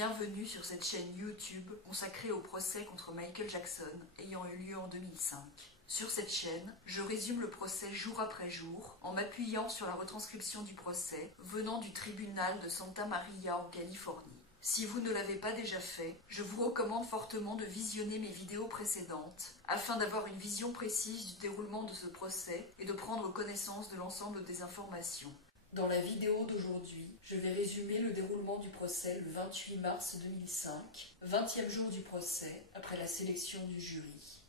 Bienvenue sur cette chaîne YouTube consacrée au procès contre Michael Jackson ayant eu lieu en 2005. Sur cette chaîne, je résume le procès jour après jour en m'appuyant sur la retranscription du procès venant du tribunal de Santa Maria en Californie. Si vous ne l'avez pas déjà fait, je vous recommande fortement de visionner mes vidéos précédentes afin d'avoir une vision précise du déroulement de ce procès et de prendre connaissance de l'ensemble des informations. Dans la vidéo d'aujourd'hui, je vais résumer le déroulement du procès le 28 mars 2005, 20e jour du procès après la sélection du jury.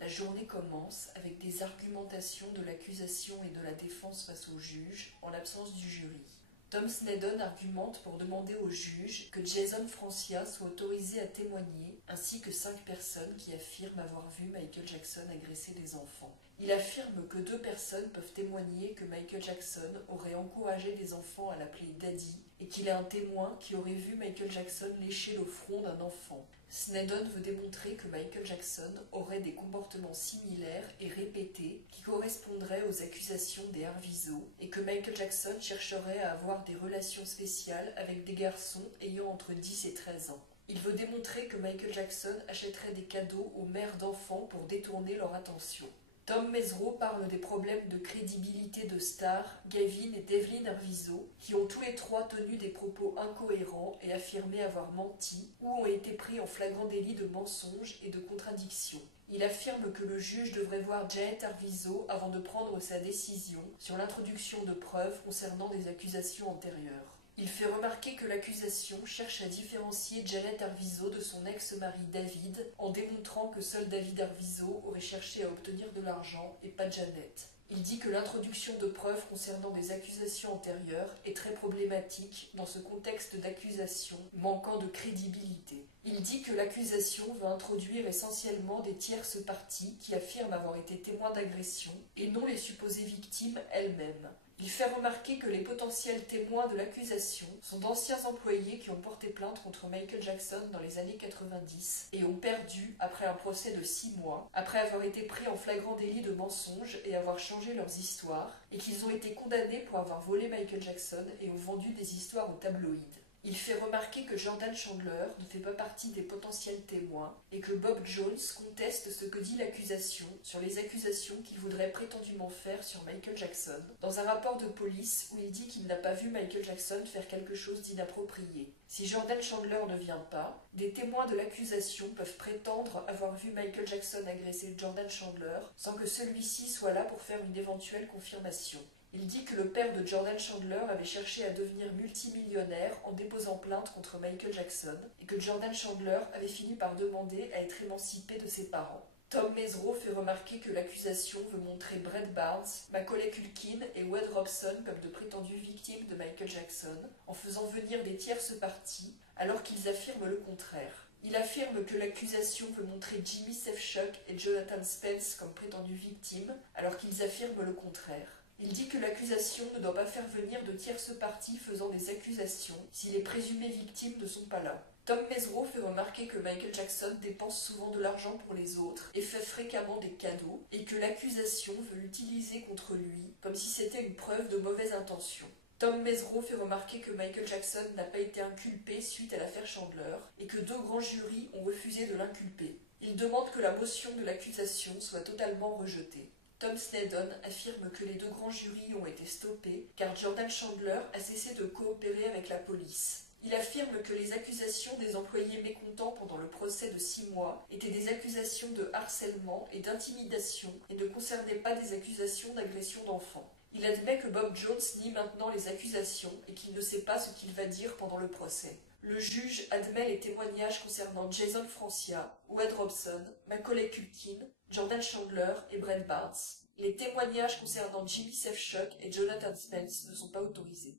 La journée commence avec des argumentations de l'accusation et de la défense face au juge en l'absence du jury. Tom Sneddon argumente pour demander au juge que Jason Francia soit autorisé à témoigner, ainsi que 5 personnes qui affirment avoir vu Michael Jackson agresser des enfants. Il affirme que 2 personnes peuvent témoigner que Michael Jackson aurait encouragé des enfants à l'appeler Daddy et qu'il est un témoin qui aurait vu Michael Jackson lécher le front d'un enfant. Sneddon veut démontrer que Michael Jackson aurait des comportements similaires et répétés qui correspondraient aux accusations des Arvizo et que Michael Jackson chercherait à avoir des relations spéciales avec des garçons ayant entre 10 et 13 ans. Il veut démontrer que Michael Jackson achèterait des cadeaux aux mères d'enfants pour détourner leur attention. Tom Mesereau parle des problèmes de crédibilité de stars, Gavin et Devlin Arvizo, qui ont tous les 3 tenu des propos incohérents et affirmé avoir menti, ou ont été pris en flagrant délit de mensonge et de contradiction. Il affirme que le juge devrait voir Janet Arvizo avant de prendre sa décision sur l'introduction de preuves concernant des accusations antérieures. Il fait remarquer que l'accusation cherche à différencier Janet Arvizo de son ex-mari David en démontrant que seul David Arvizo aurait cherché à obtenir de l'argent et pas Janet. Il dit que l'introduction de preuves concernant des accusations antérieures est très problématique dans ce contexte d'accusation manquant de crédibilité. Il dit que l'accusation veut introduire essentiellement des tierces parties qui affirment avoir été témoins d'agression et non les supposées victimes elles-mêmes. Il fait remarquer que les potentiels témoins de l'accusation sont d'anciens employés qui ont porté plainte contre Michael Jackson dans les années 90 et ont perdu après un procès de 6 mois, après avoir été pris en flagrant délit de mensonge et avoir changé leurs histoires, et qu'ils ont été condamnés pour avoir volé Michael Jackson et ont vendu des histoires aux tabloïds. Il fait remarquer que Jordan Chandler ne fait pas partie des potentiels témoins et que Bob Jones conteste ce que dit l'accusation sur les accusations qu'il voudrait prétendument faire sur Michael Jackson dans un rapport de police où il dit qu'il n'a pas vu Michael Jackson faire quelque chose d'inapproprié. Si Jordan Chandler ne vient pas, des témoins de l'accusation peuvent prétendre avoir vu Michael Jackson agresser Jordan Chandler sans que celui-ci soit là pour faire une éventuelle confirmation. Il dit que le père de Jordan Chandler avait cherché à devenir multimillionnaire en déposant plainte contre Michael Jackson et que Jordan Chandler avait fini par demander à être émancipé de ses parents. Tom Mesereau fait remarquer que l'accusation veut montrer Brett Barnes, Macaulay Culkin et Wade Robson comme de prétendues victimes de Michael Jackson en faisant venir des tierces parties alors qu'ils affirment le contraire. Il affirme que l'accusation veut montrer Jimmy Sefcock et Jonathan Spence comme prétendues victimes alors qu'ils affirment le contraire. Il dit que l'accusation ne doit pas faire venir de tierces parties faisant des accusations si les présumées victimes ne sont pas là. Tom Mesereau fait remarquer que Michael Jackson dépense souvent de l'argent pour les autres et fait fréquemment des cadeaux et que l'accusation veut l'utiliser contre lui comme si c'était une preuve de mauvaise intention. Tom Mesereau fait remarquer que Michael Jackson n'a pas été inculpé suite à l'affaire Chandler et que 2 grands jurys ont refusé de l'inculper. Il demande que la motion de l'accusation soit totalement rejetée. Tom Sneddon affirme que les 2 grands jurys ont été stoppés car Jordan Chandler a cessé de coopérer avec la police. Il affirme que les accusations des employés mécontents pendant le procès de 6 mois étaient des accusations de harcèlement et d'intimidation et ne concernaient pas des accusations d'agression d'enfants. Il admet que Bob Jones nie maintenant les accusations et qu'il ne sait pas ce qu'il va dire pendant le procès. Le juge admet les témoignages concernant Jason Francia, Wade Robson, Macaulay Culkin, Jordan Chandler et Brett Barnes. Les témoignages concernant Jimmy Sefcock et Jonathan Spence ne sont pas autorisés.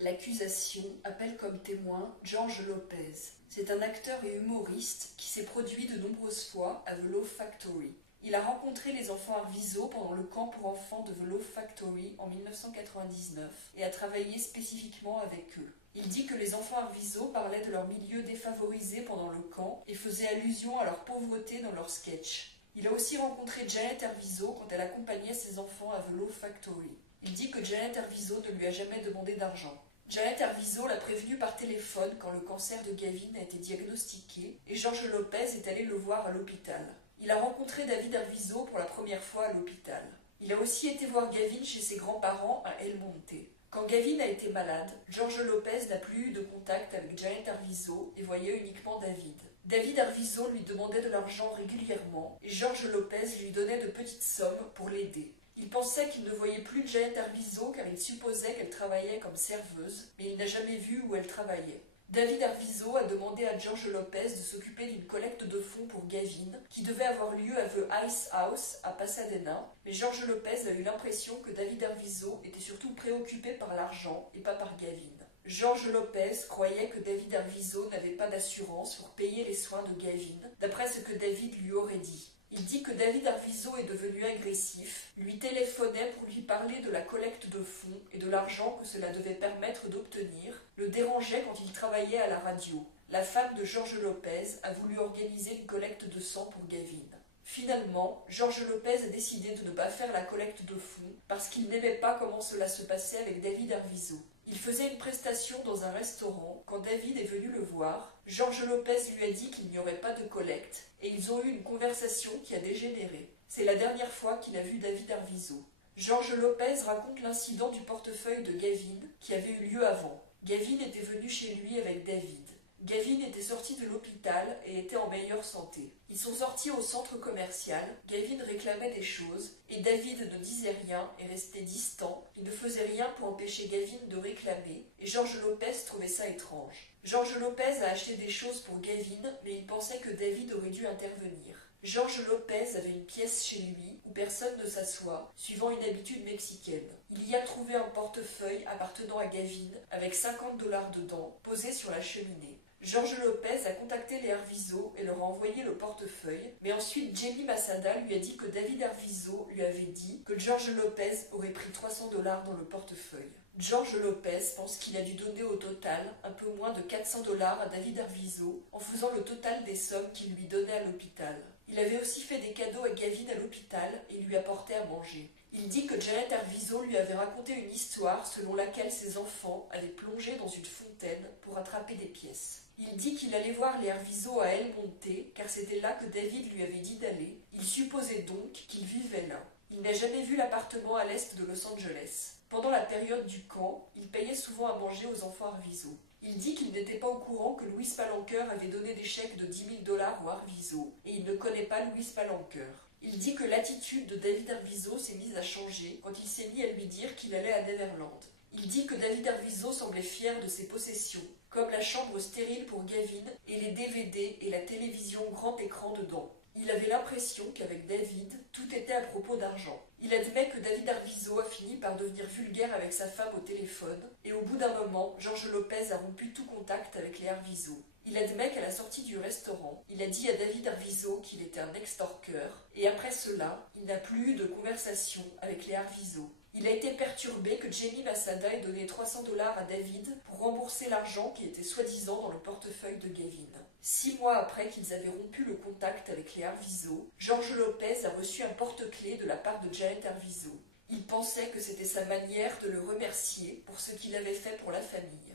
L'accusation appelle comme témoin George Lopez. C'est un acteur et humoriste qui s'est produit de nombreuses fois à The Love Factory. Il a rencontré les enfants Arvizo pendant le camp pour enfants de The Love Factory en 1999 et a travaillé spécifiquement avec eux. Il dit que les enfants Arvizo parlaient de leur milieu défavorisé pendant le camp et faisaient allusion à leur pauvreté dans leurs sketchs. Il a aussi rencontré Janet Arvizo quand elle accompagnait ses enfants à The Love Factory. Il dit que Janet Arvizo ne lui a jamais demandé d'argent. Janet Arvizo l'a prévenu par téléphone quand le cancer de Gavin a été diagnostiqué et George Lopez est allé le voir à l'hôpital. Il a rencontré David Arvizo pour la première fois à l'hôpital. Il a aussi été voir Gavin chez ses grands-parents à El Monte. Quand Gavin a été malade, George Lopez n'a plus eu de contact avec Janet Arvizo et voyait uniquement David. David Arvizo lui demandait de l'argent régulièrement et George Lopez lui donnait de petites sommes pour l'aider. Il pensait qu'il ne voyait plus Janet Arvizo car il supposait qu'elle travaillait comme serveuse, mais il n'a jamais vu où elle travaillait. David Arvizo a demandé à George Lopez de s'occuper d'une collecte de fonds pour Gavin, qui devait avoir lieu à The Ice House à Pasadena, mais George Lopez a eu l'impression que David Arvizo était surtout préoccupé par l'argent et pas par Gavin. George Lopez croyait que David Arvizo n'avait pas d'assurance pour payer les soins de Gavin, d'après ce que David lui aurait dit. Il dit que David Arvizo est devenu agressif, lui téléphonait pour lui parler de la collecte de fonds et de l'argent que cela devait permettre d'obtenir, le dérangeait quand il travaillait à la radio. La femme de George Lopez a voulu organiser une collecte de sang pour Gavin. Finalement, George Lopez a décidé de ne pas faire la collecte de fonds parce qu'il n'aimait pas comment cela se passait avec David Arvizo. Il faisait une prestation dans un restaurant quand David est venu le voir. George Lopez lui a dit qu'il n'y aurait pas de collecte et ils ont eu une conversation qui a dégénéré. C'est la dernière fois qu'il a vu David Arvizo. George Lopez raconte l'incident du portefeuille de Gavin qui avait eu lieu avant. Gavin était venu chez lui avec David. Gavin était sorti de l'hôpital et était en meilleure santé. Ils sont sortis au centre commercial, Gavin réclamait des choses, et David ne disait rien et restait distant. Il ne faisait rien pour empêcher Gavin de réclamer, et George Lopez trouvait ça étrange. George Lopez a acheté des choses pour Gavin, mais il pensait que David aurait dû intervenir. George Lopez avait une pièce chez lui où personne ne s'assoit, suivant une habitude mexicaine. Il y a trouvé un portefeuille appartenant à Gavin avec $50 dedans, posé sur la cheminée. George Lopez a contacté les Arvizo et leur a envoyé le portefeuille, mais ensuite Jamie Masada lui a dit que David Arvizo lui avait dit que George Lopez aurait pris $300 dans le portefeuille. George Lopez pense qu'il a dû donner au total un peu moins de $400 à David Arvizo en faisant le total des sommes qu'il lui donnait à l'hôpital. Il avait aussi fait des cadeaux à Gavin à l'hôpital et lui apportait à manger. Il dit que Janet Arvizo lui avait raconté une histoire selon laquelle ses enfants allaient plonger dans une fontaine pour attraper des pièces. Il dit qu'il allait voir les Arvizo à El Monte car c'était là que David lui avait dit d'aller. Il supposait donc qu'il vivait là. Il n'a jamais vu l'appartement à l'est de Los Angeles. Pendant la période du camp, il payait souvent à manger aux enfants Arvizo. Il dit qu'il n'était pas au courant que Louis Palanker avait donné des chèques de $10 000 aux Arvizo et il ne connaît pas Louis Palanker. Il dit que l'attitude de David Arvizo s'est mise à changer quand il s'est mis à lui dire qu'il allait à Neverland. Il dit que David Arvizo semblait fier de ses possessions, comme la chambre stérile pour Gavin et les DVD et la télévision grand écran dedans. Il avait l'impression qu'avec David, tout était à propos d'argent. Il admet que David Arvizo a fini par devenir vulgaire avec sa femme au téléphone, et au bout d'un moment, George Lopez a rompu tout contact avec les Arvizo. Il admet qu'à la sortie du restaurant, il a dit à David Arvizo qu'il était un extorqueur, et après cela, il n'a plus eu de conversation avec les Arvizo. Il a été perturbé que Jamie Masada ait donné $300 à David pour rembourser l'argent qui était soi-disant dans le portefeuille de Gavin. 6 mois après qu'ils avaient rompu le contact avec les Arvizo, George Lopez a reçu un porte-clés de la part de Janet Arvizo. Il pensait que c'était sa manière de le remercier pour ce qu'il avait fait pour la famille.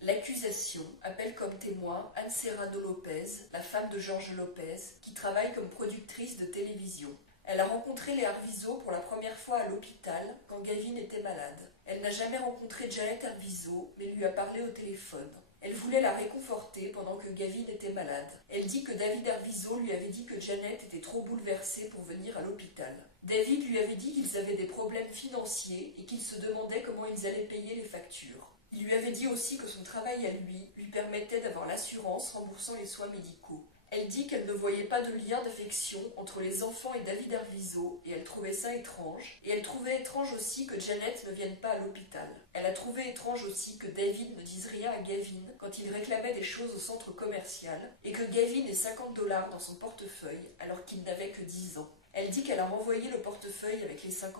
L'accusation appelle comme témoin Anne Serrano Lopez, la femme de George Lopez, qui travaille comme productrice de télévision. Elle a rencontré les Arvizo pour la première fois à l'hôpital quand Gavin était malade. Elle n'a jamais rencontré Janet Arvizo, mais lui a parlé au téléphone. Elle voulait la réconforter pendant que Gavin était malade. Elle dit que David Arvizo lui avait dit que Janet était trop bouleversée pour venir à l'hôpital. David lui avait dit qu'ils avaient des problèmes financiers et qu'ils se demandaient comment ils allaient payer les factures. Il lui avait dit aussi que son travail à lui permettait d'avoir l'assurance remboursant les soins médicaux. Elle dit qu'elle ne voyait pas de lien d'affection entre les enfants et David Arvizo et elle trouvait ça étrange. Et elle trouvait étrange aussi que Janet ne vienne pas à l'hôpital. Elle a trouvé étrange aussi que David ne dise rien à Gavin quand il réclamait des choses au centre commercial et que Gavin ait $50 dans son portefeuille alors qu'il n'avait que 10 ans. Elle dit qu'elle a renvoyé le portefeuille avec les $50.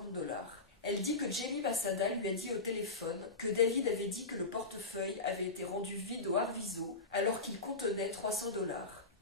Elle dit que Jamie Masada lui a dit au téléphone que David avait dit que le portefeuille avait été rendu vide au Arvizo alors qu'il contenait $300.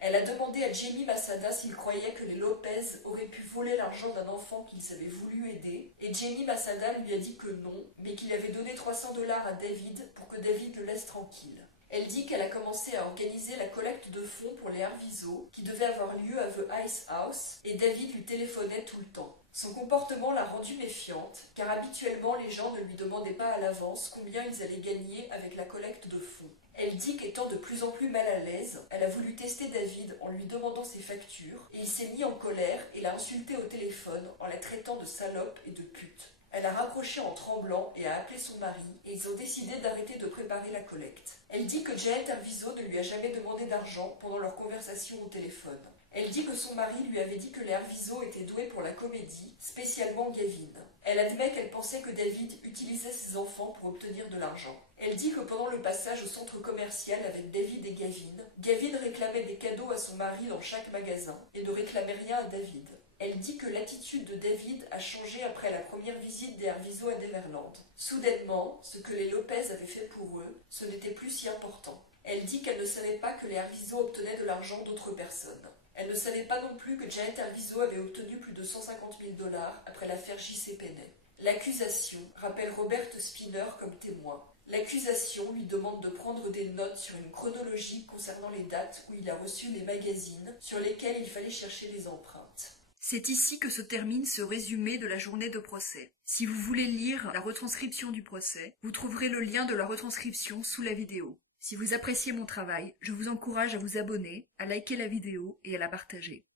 Elle a demandé à Jamie Masada s'il croyait que les Lopez auraient pu voler l'argent d'un enfant qu'ils avaient voulu aider, et Jamie Masada lui a dit que non, mais qu'il avait donné 300 $ à David pour que David le laisse tranquille. Elle dit qu'elle a commencé à organiser la collecte de fonds pour les Arvizo, qui devait avoir lieu à The Ice House, et David lui téléphonait tout le temps. Son comportement l'a rendue méfiante, car habituellement les gens ne lui demandaient pas à l'avance combien ils allaient gagner avec la collecte de fonds. Elle dit qu'étant de plus en plus mal à l'aise, elle a voulu tester David en lui demandant ses factures, et il s'est mis en colère et l'a insulté au téléphone en la traitant de salope et de pute. Elle a raccroché en tremblant et a appelé son mari, et ils ont décidé d'arrêter de préparer la collecte. Elle dit que Janet Arvizo ne lui a jamais demandé d'argent pendant leur conversation au téléphone. Elle dit que son mari lui avait dit que les Arvizo étaient doués pour la comédie, spécialement Gavin. Elle admet qu'elle pensait que David utilisait ses enfants pour obtenir de l'argent. Elle dit que pendant le passage au centre commercial avec David et Gavin, Gavin réclamait des cadeaux à son mari dans chaque magasin et ne réclamait rien à David. Elle dit que l'attitude de David a changé après la première visite des Arvizo à Neverland. Soudainement, ce que les Lopez avaient fait pour eux, ce n'était plus si important. Elle dit qu'elle ne savait pas que les Arvizo obtenaient de l'argent d'autres personnes. Elle ne savait pas non plus que Janet Arvizo avait obtenu plus de 150 000 $ après l'affaire J.C. Penney. L'accusation rappelle Robert Spinner comme témoin. L'accusation lui demande de prendre des notes sur une chronologie concernant les dates où il a reçu les magazines sur lesquels il fallait chercher les empreintes. C'est ici que se termine ce résumé de la journée de procès. Si vous voulez lire la retranscription du procès, vous trouverez le lien de la retranscription sous la vidéo. Si vous appréciez mon travail, je vous encourage à vous abonner, à liker la vidéo et à la partager.